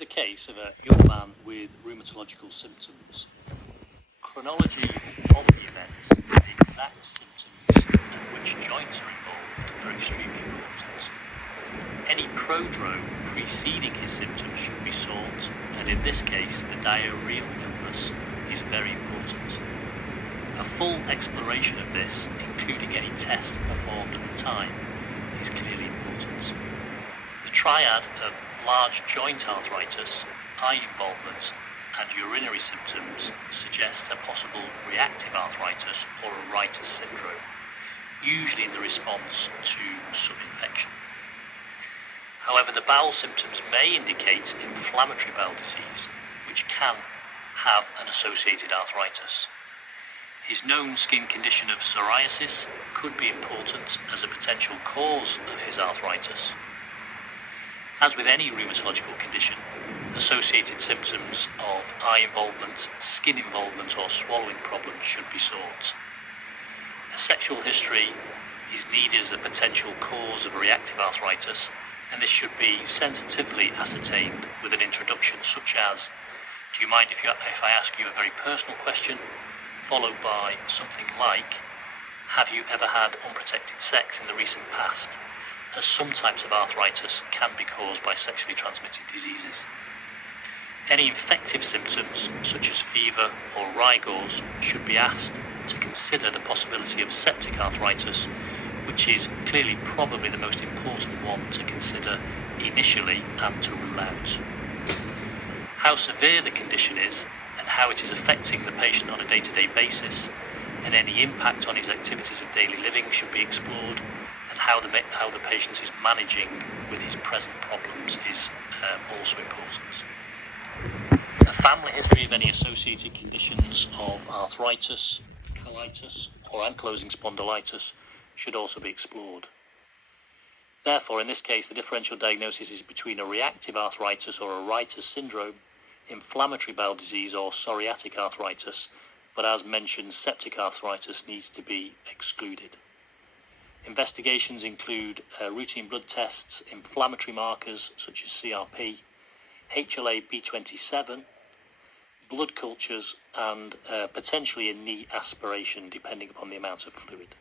the case of a young man with rheumatological symptoms. Chronology of the events and the exact symptoms and which joints are involved are extremely important. Any prodrome preceding his symptoms should be sought, and in this case the diarrheal illness is very important. A full exploration of this, including any tests performed at the time, is clearly important. The triad of large joint arthritis, eye involvement, and urinary symptoms suggests a possible reactive arthritis or a Writer's syndrome, usually in the response to some infection. However, the bowel symptoms may indicate inflammatory bowel disease, which can have an associated arthritis. His known skin condition of psoriasis could be important as a potential cause of his arthritis. As with any rheumatological condition, associated symptoms of eye involvement, skin involvement, or swallowing problems should be sought. A sexual history is needed as a potential cause of reactive arthritis, and this should be sensitively ascertained with an introduction such as, "Do you mind if I ask you a very personal question?" followed by something like, "Have you ever had unprotected sex in the recent past?" as some types of arthritis can be caused by sexually transmitted diseases. Any infective symptoms, such as fever or rigors, should be asked to consider the possibility of septic arthritis, which is clearly probably the most important one to consider initially and to rule out. How severe the condition is and how it is affecting the patient on a day-to-day basis, and any impact on his activities of daily living should be explored, and how the patient is managing with his present problems is also important. A family history of any associated conditions of arthritis, colitis, or ankylosing spondylitis should also be explored. Therefore, in this case, the differential diagnosis is between a reactive arthritis or a Writer's syndrome, inflammatory bowel disease or psoriatic arthritis, but as mentioned, septic arthritis needs to be excluded. Investigations include routine blood tests, inflammatory markers such as CRP, HLA-B27, blood cultures, and potentially a knee aspiration depending upon the amount of fluid.